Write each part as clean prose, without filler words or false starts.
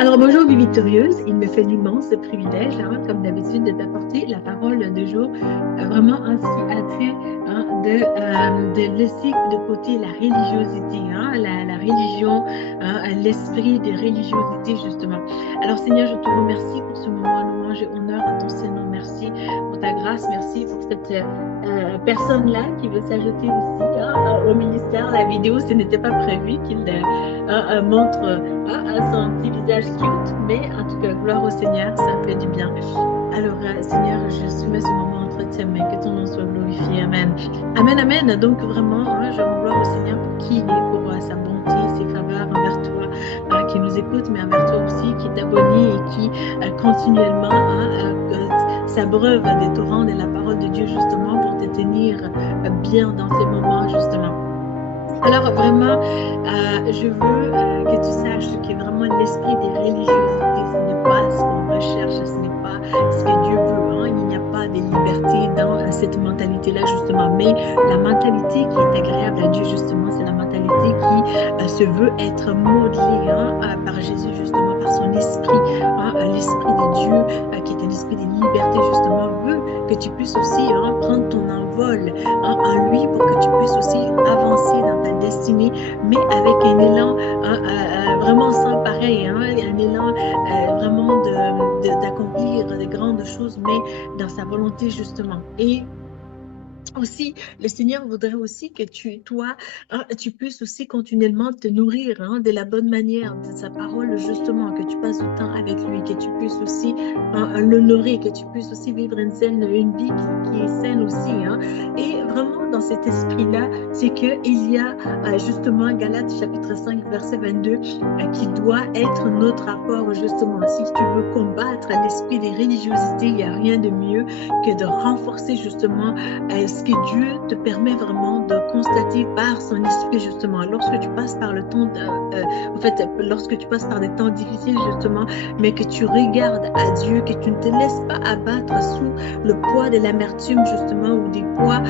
Alors bonjour vie victorieuse, il me fait l'immense privilège, comme d'habitude, de t'apporter la parole de jour, vraiment en ce qui a trait de laisser de côté la religiosité, la religion, l'esprit de religiosité justement. Alors Seigneur, je te remercie pour ce moment, louange et honneur à ton Seigneur, merci pour ta grâce, merci pour cette personne-là qui veut s'ajouter aussi au ministère. La vidéo, ce n'était pas prévu qu'il montre son petit visage cute, mais en tout cas, gloire au Seigneur, ça fait du bien. Alors, Seigneur, je soumets ce moment entre tes mains, que ton nom soit glorifié. Amen. Amen, amen. Donc, vraiment, je rends gloire au Seigneur pour qui il est, pour sa bonté, ses faveurs envers toi, qui nous écoute, mais envers toi aussi, qui est abonné et qui continuellement s'abreuve des torrents de la parole de Dieu, justement, pour te tenir bien dans ces moments, justement. Alors vraiment, je veux que tu saches ce qui est vraiment l'esprit des religiosités. Ce n'est pas ce qu'on recherche, ce n'est pas ce que Dieu veut. Il n'y a pas de liberté dans cette mentalité-là, justement. Mais la mentalité qui est agréable à Dieu, justement, c'est la mentalité qui se veut être modelée par Jésus, justement, par son esprit. L'esprit de Dieu, qui est un esprit de liberté, justement, veut que tu puisses aussi prendre ton envol en lui pour que tu puisses aussi avancer dans ta destinée, mais avec un élan vraiment sans pareil, un élan vraiment d'accomplir de grandes choses, mais dans sa volonté justement. Et aussi, le Seigneur voudrait aussi que toi, tu puisses aussi continuellement te nourrir de la bonne manière, de sa parole, justement, que tu passes du temps avec lui, que tu puisses aussi l'honorer, que tu puisses aussi vivre une vie qui est saine aussi. Et vraiment, dans cet esprit-là, c'est qu'il y a justement Galates chapitre 5, verset 22, qui doit être notre apport, justement. Si tu veux combattre l'esprit des religiosités, il n'y a rien de mieux que de renforcer justement ce que Dieu te permet vraiment de constater par son esprit, justement. Lorsque tu passes par le temps, lorsque tu passes par des temps difficiles, justement, mais que tu regardes à Dieu, que tu ne te laisses pas abattre sous le poids de l'amertume, justement, ou des poids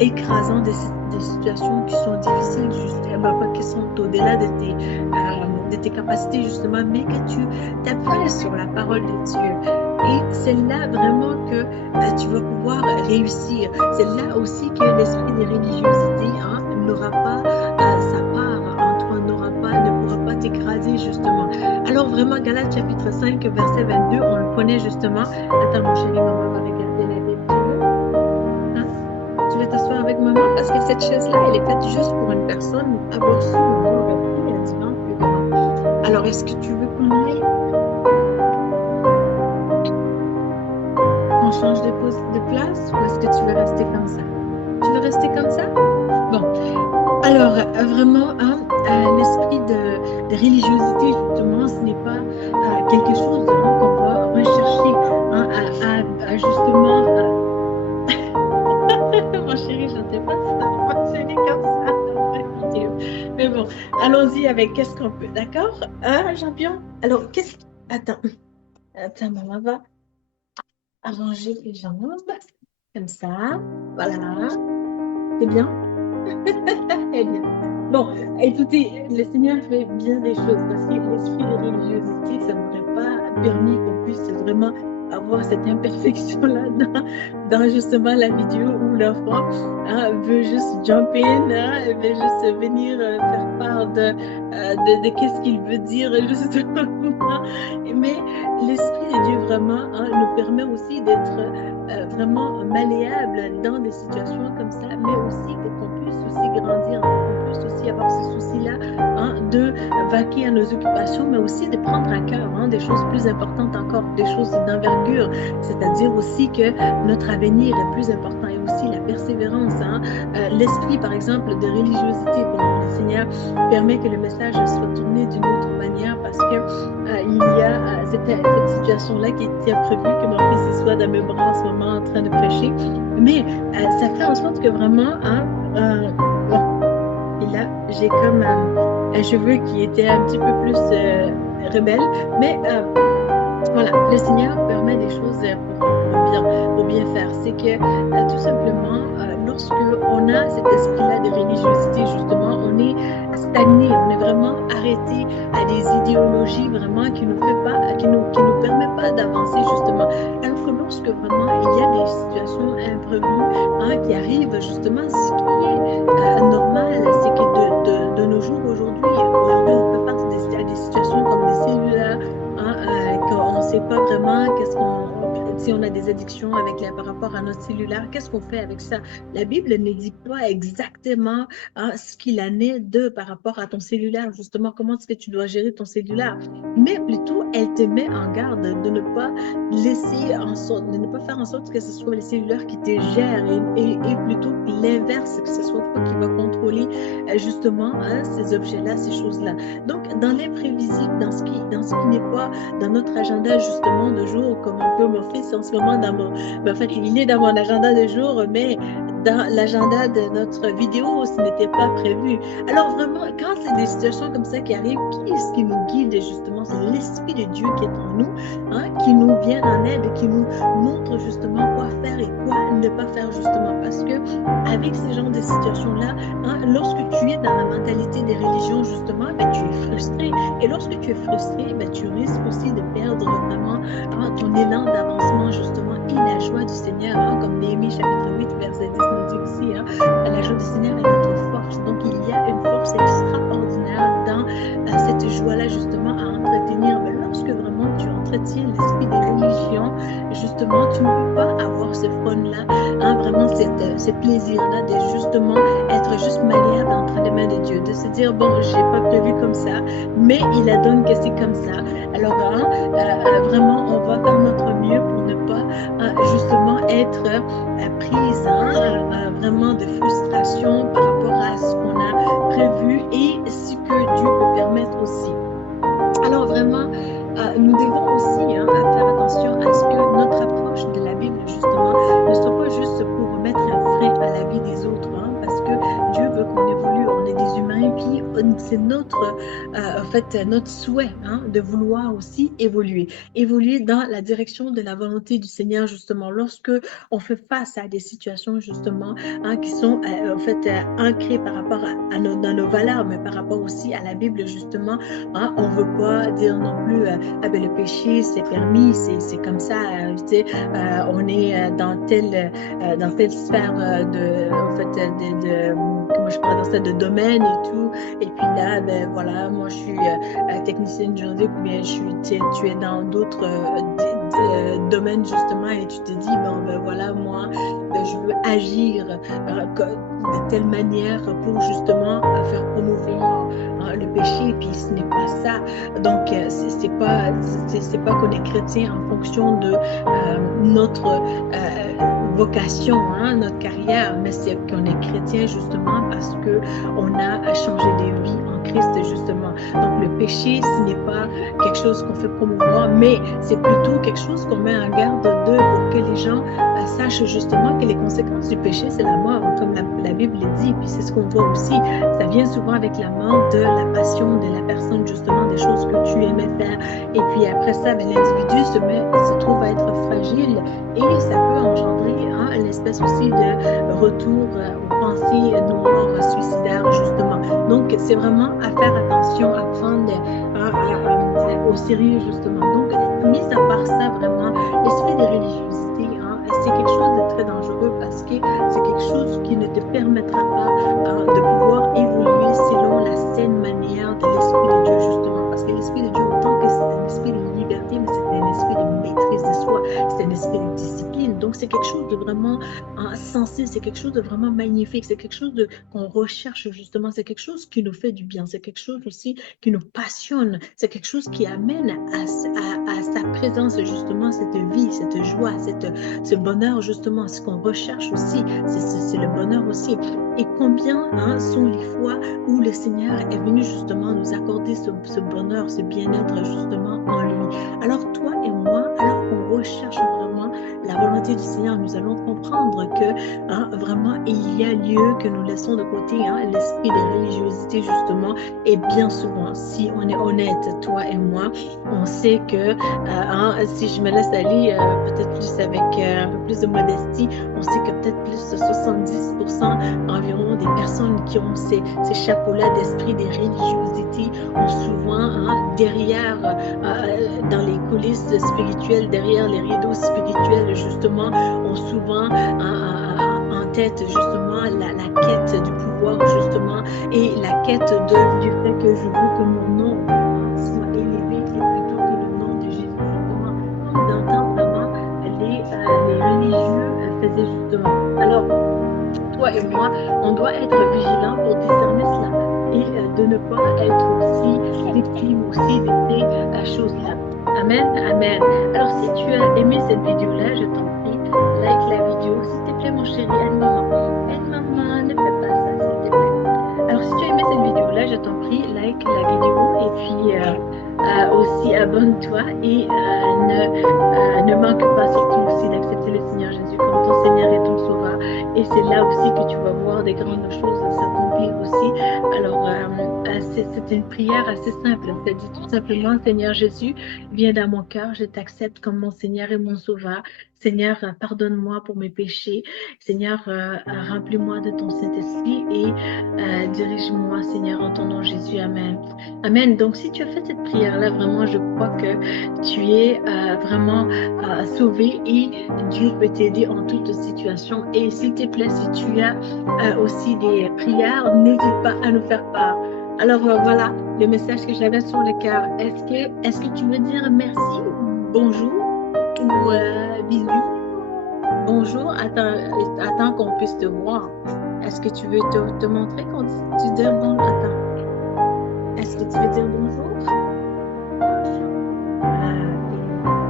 écrasants des situations qui sont difficiles, justement, qui sont au-delà de tes capacités, justement, mais que tu t'appuies sur la parole de Dieu. Et c'est là vraiment que tu vas pouvoir réussir. C'est là aussi que l'esprit des religiosités n'aura pas sa part en toi, ne pourra pas t'écraser justement. Alors vraiment, Galates chapitre 5, verset 22, on le connaît justement. Attends mon chéri, maman va regarder la Bible. Tu veux t'asseoir avec maman? Parce que cette chaise-là, elle est faite juste pour une personne. Avoir su, maman aurait pris un divan plus grand. Alors, est-ce que tu veux qu'on aille? On change de place ou est-ce que tu veux rester comme ça? Tu veux rester comme ça? Bon. Alors, vraiment, l'esprit de religiosité, justement, ce n'est pas quelque chose qu'on va rechercher justement. Mon chéri, je ne sais pas si ça va fonctionner comme ça dans la vidéo. Mais bon, allons-y avec qu'est-ce qu'on peut, d'accord? Champion? Alors, Attends, maman va arranger les jambes. Comme ça. Voilà. C'est bien? Eh bien. Bon, écoutez, le Seigneur fait bien des choses parce que l'esprit de religiosité, ça n'aurait pas permis qu'on puisse vraiment avoir cette imperfection-là dans justement la vidéo où l'enfant veut juste jump in, veut juste venir faire part de qu'est-ce qu'il veut dire justement. Mais l'esprit de Dieu vraiment nous permet aussi d'être vraiment malléable dans des situations comme ça, mais aussi qu'on puisse aussi grandir, qu'on puisse aussi avoir ce souci-là de vaquer à nos occupations, mais aussi de prendre à cœur des choses plus importantes encore, des choses d'envergure, c'est-à-dire aussi que notre avenir est plus important et aussi la persévérance. L'esprit, par exemple, de religiosité, le Seigneur permet que le message soit tourné d'une autre manière parce que il y a cette situation-là qui était prévue que mon fils soit dans mes bras en ce moment en train de prêcher. Mais ça fait en sorte que vraiment, et là, j'ai comme un cheveu qui était un petit peu plus rebelle. Mais voilà, le Seigneur permet des choses pour bien faire. C'est que tout simplement, lorsque on a cet esprit-là de religiosité, justement, on est stagné, on est vraiment arrêté à des idéologies vraiment qui nous fait pas, qui nous permet pas d'avancer, justement. Alors que lorsque vraiment il y a des situations imprévues, qui arrivent, justement, ce qui est normal, c'est que de nos jours, aujourd'hui, on fait face à des situations comme des cellulaires, qu'on ne sait pas vraiment si on a des addictions par rapport à notre cellulaire, qu'est-ce qu'on fait avec ça? La Bible ne dit pas exactement ce qu'il en est par rapport à ton cellulaire, justement, comment est-ce que tu dois gérer ton cellulaire. Mais plutôt, elle te met en garde de ne pas de ne pas faire en sorte que ce soit les cellulaires qui te gèrent et plutôt l'inverse, que ce soit toi qui va contrôler justement ces objets-là, ces choses-là. Donc, dans l'imprévisible, dans ce qui n'est pas dans notre agenda justement de jour, comme un peu mon fils en ce moment en fait, il est dans mon agenda de jour, mais dans l'agenda de notre vidéo, ce n'était pas prévu. Alors vraiment, quand c'est des situations comme ça qui arrivent, qui est-ce qui nous guide justement? C'est l'Esprit de Dieu qui est en nous, qui nous vient en aide, qui nous montre justement quoi faire et quoi ne pas faire justement. Parce que avec ce genre de situations-là, lorsque tu es dans la mentalité des religions justement, ben, tu es frustré. Et lorsque tu es frustré, ben, tu risques aussi de perdre vraiment ton élan d'avancement justement et la joie du Seigneur, comme Néhémie chapitre 8, verset 10 nous dit aussi, la joie du Seigneur est notre force. Donc il y a une force extraordinaire dans cette joie-là justement à entretenir. Mais lorsque vraiment tu entretiens l'esprit des religions, justement, tu ne peux pas avoir ce fun-là, vraiment ce plaisir-là de justement être juste malléable entre les mains de Dieu, de se dire, bon, j'ai pas prévu comme ça, mais il a donné que c'est comme ça. Alors, vraiment, on va faire notre mieux pour ne pas justement être prise vraiment de frustration par rapport à ce qu'on a prévu et ce que Dieu peut permettre aussi. Alors vraiment, nous devons aussi à faire attention à ce que notre approche de la Bible, justement, ne soit pas juste pour mettre un frein à la vie des autres, parce que Dieu veut qu'on évolue, on est des humains, puis c'est en fait, notre souhait de vouloir aussi évoluer dans la direction de la volonté du Seigneur, justement, lorsque on fait face à des situations, justement, qui sont en fait ancrées par rapport dans nos valeurs, mais par rapport aussi à la Bible, justement. On ne veut pas dire non plus ben, le péché c'est permis, c'est comme ça, on est dans telle sphère en fait, comment je pourrais dire ça, de domaine et tout, et puis là, ben voilà, moi je suis technicienne juridique, ou bien tu es dans d'autres domaines justement, et tu te dis, bon ben voilà, moi ben, je veux agir de telle manière pour justement faire promouvoir le péché, et puis ce n'est pas ça. Donc, c'est pas qu'on est chrétien en fonction de notre vocation, notre carrière, mais c'est qu'on est chrétien justement parce qu'on a changé de vie en Christ, justement. Donc, le péché, ce n'est pas quelque chose qu'on fait promouvoir, mais c'est plutôt quelque chose qu'on met en garde pour que les gens sachent justement que les conséquences du péché, c'est la mort, comme la Bible le dit. Puis c'est ce qu'on voit aussi. Ça vient souvent avec la mort de la passion de la personne, justement, des choses que tu aimais faire. Et puis après ça, ben, l'individu se trouve à être fragile et ça peut engendrer une espèce aussi de retour aux pensées noires, suicidaires, justement. Donc, c'est vraiment à faire attention, à prendre au sérieux, justement. Donc, mis à part ça, vraiment, l'esprit de religiosité, c'est quelque chose de très dangereux parce que c'est quelque chose qui ne te permettra pas de pouvoir évoluer selon la saine manière de l'Esprit de Dieu, justement. Parce que l'Esprit de Dieu, autant que c'est un esprit de liberté, mais c'est un esprit de maîtrise de soi, c'est un esprit de discipline. Donc, c'est quelque chose de vraiment sensé, c'est quelque chose de vraiment magnifique, c'est quelque chose qu'on recherche, justement, c'est quelque chose qui nous fait du bien, c'est quelque chose aussi qui nous passionne, c'est quelque chose qui amène à sa présence, justement, cette vie, cette joie, ce bonheur, justement, ce qu'on recherche aussi, c'est le bonheur aussi. Et combien sont les fois où le Seigneur est venu justement nous accorder ce bonheur, ce bien-être justement en lui. Alors toi et moi, alors qu'on recherche vraiment la volonté côté du Seigneur, nous allons comprendre que vraiment, il y a lieu que nous laissons de côté l'esprit des religiosités, justement. Et bien souvent, si on est honnête, toi et moi, on sait que si je me laisse aller peut-être plus avec un peu plus de modestie, on sait que peut-être plus de 70% environ des personnes qui ont ces chapeaux-là d'esprit des religiosités ont souvent derrière, dans les coulisses spirituelles, derrière les rideaux spirituels, justement, ont souvent en tête justement la quête du pouvoir, justement, et la quête du fait que je veux que mon nom soit élevé plutôt que le nom de Jésus, justement, comme d'entendre vraiment les religieux faisaient justement. Alors, toi et moi, on doit être vigilants pour discerner cela et de ne pas être aussi victime aussi de ces choses-là. Amen, amen. Alors, si tu as aimé cette vidéo-là, je t'en prie, like la vidéo. S'il te plaît, mon chéri, aide-maman. Aide-maman, ne fais pas ça, s'il te plaît. Alors, si tu as aimé cette vidéo-là, je t'en prie, like la vidéo et puis aussi abonne-toi et ne manque pas surtout aussi d'accepter le Seigneur Jésus comme ton Seigneur et ton Sauveur. Et c'est là aussi que tu vas voir des grandes choses s'accomplir aussi. Alors, c'est une prière assez simple. C'est dit tout simplement, Seigneur Jésus, viens dans mon cœur, je t'accepte comme mon Seigneur et mon Sauveur. Seigneur, pardonne-moi pour mes péchés. Seigneur, remplis-moi de ton Saint-Esprit et dirige-moi, Seigneur, en ton nom Jésus. Amen. Amen. Donc, si tu as fait cette prière-là, vraiment, je crois que tu es vraiment sauvé et Dieu peut t'aider en toute situation. Et s'il te plaît, si tu as aussi des prières, n'hésite pas à nous faire part. Alors voilà le message que j'avais sur le cœur. Est-ce que tu veux dire merci ou bonjour ou bisous? Bonjour, attends qu'on puisse te voir. Est-ce que tu veux te montrer quand tu dis bonjour? Attends. Est-ce que tu veux dire bonjour?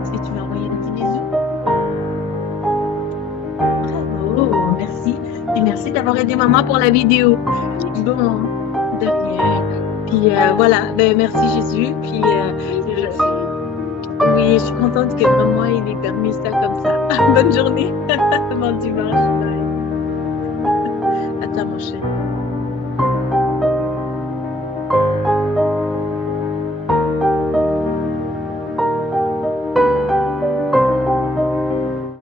Est-ce que tu veux envoyer un petit bisou? Bravo, merci. Et merci d'avoir aidé maman pour la vidéo. Bon, de rien. Puis voilà, ben, merci Jésus. Puis oui, je suis contente que vraiment il ait permis ça comme ça. Bonne journée. Bon dimanche. Bye. Attends mon chéri.